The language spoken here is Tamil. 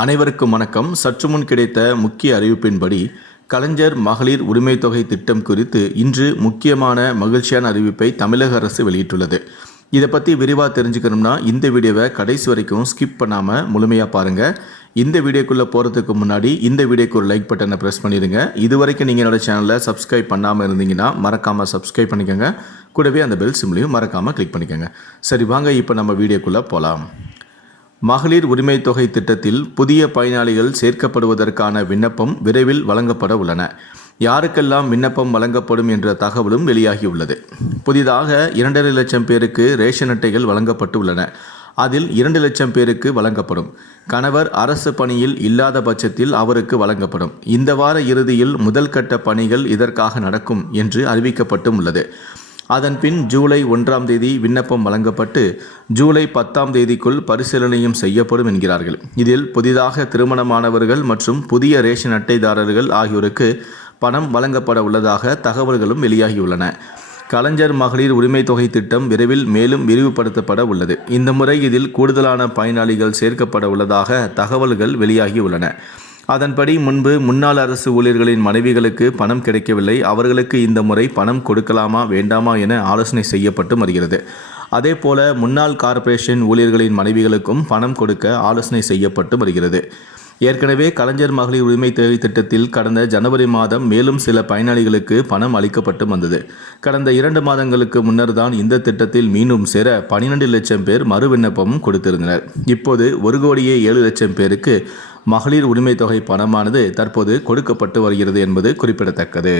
அனைவருக்கும் வணக்கம். சற்று முன் கிடைத்த முக்கிய அறிவிப்பின்படி கலைஞர் மகளிர் உரிமை தொகை திட்டம் குறித்து இன்று முக்கியமான மகிழ்ச்சியான அறிவிப்பை தமிழக அரசு வெளியிட்டுள்ளது. இதை பற்றி விரிவாக தெரிஞ்சுக்கணும்னா இந்த வீடியோவை கடைசி வரைக்கும் ஸ்கிப் பண்ணாமல் முழுமையாக பாருங்கள். இந்த வீடியோக்குள்ளே போகிறதுக்கு முன்னாடி இந்த வீடியோக்கு ஒரு லைக் பட்டனை ப்ரெஸ் பண்ணிடுங்க. இது வரைக்கும் நீங்கள் என்னோட சேனலை சப்ஸ்கிரைப் பண்ணாமல் இருந்தீங்கன்னா மறக்காமல் சப்ஸ்கிரைப் பண்ணிக்கோங்க. கூடவே அந்த பெல் சிம்லையும் மறக்காமல் கிளிக் பண்ணிக்கோங்க. சரி, வாங்க இப்போ நம்ம வீடியோக்குள்ளே போகலாம். மகளிர் உரிமை தொகை திட்டத்தில் புதிய பயனாளிகள் சேர்க்கப்படுவதற்கான விண்ணப்பம் விரைவில் வழங்கப்பட உள்ளன. யாருக்கெல்லாம் விண்ணப்பம் வழங்கப்படும் என்ற தகவலும் வெளியாகியுள்ளது. புதிதாக 2.5 லட்சம் பேருக்கு ரேஷன் அட்டைகள் வழங்கப்பட்டு உள்ளன. அதில் 2 லட்சம் பேருக்கு வழங்கப்படும். கணவர் அரசு பணியில் இல்லாத பட்சத்தில் அவருக்கு வழங்கப்படும். இந்த வார இறுதியில் முதல் கட்ட பணிகள் இதற்காக நடக்கும் என்று அறிவிக்கப்பட்டும் உள்ளது. அதன் பின் ஜூலை 1ஆம் தேதி விண்ணப்பம் வழங்கப்பட்டு ஜூலை 10ஆம் தேதிக்குள் பரிசீலனையும் செய்யப்படும் என்கிறார்கள். இதில் புதிதாக திருமணமானவர்கள் மற்றும் புதிய ரேஷன் அட்டைதாரர்கள் ஆகியோருக்கு பணம் வழங்கப்பட உள்ளதாக தகவல்களும் வெளியாகியுள்ளன. கலைஞர் மகளிர் உரிமை தொகை திட்டம் விரைவில் மேலும் விரிவுபடுத்தப்பட உள்ளது. இந்த முறை இதில் கூடுதலான பயனாளிகள் சேர்க்கப்பட உள்ளதாக தகவல்கள் வெளியாகியுள்ளன. அதன்படி முன்பு முன்னாள் அரசு ஊழியர்களின் மனைவிகளுக்கு பணம் கிடைக்கவில்லை. அவர்களுக்கு இந்த முறை பணம் கொடுக்கலாமா வேண்டாமா என ஆலோசனை செய்யப்பட்டு வருகிறது. அதேபோல முன்னாள் கார்ப்பரேஷன் ஊழியர்களின் மனைவிகளுக்கும் பணம் கொடுக்க ஆலோசனை செய்யப்பட்டு வருகிறது. ஏற்கனவே கலைஞர் மகளிர் உரிமை தொகை திட்டத்தில் கடந்த ஜனவரி மாதம் மேலும் சில பயனாளிகளுக்கு பணம் அளிக்கப்பட்டு வந்தது. கடந்த 2 மாதங்களுக்கு முன்னர் தான் இந்த திட்டத்தில் மீண்டும் சேர 12 லட்சம் பேர் மறு விண்ணப்பமும் கொடுத்திருந்தனர். இப்போது 1,07,00,000 பேருக்கு மகளிர் உரிமை தொகை பணமானது தற்போது கொடுக்கப்பட்டு வருகிறது என்பது குறிப்பிடத்தக்கது.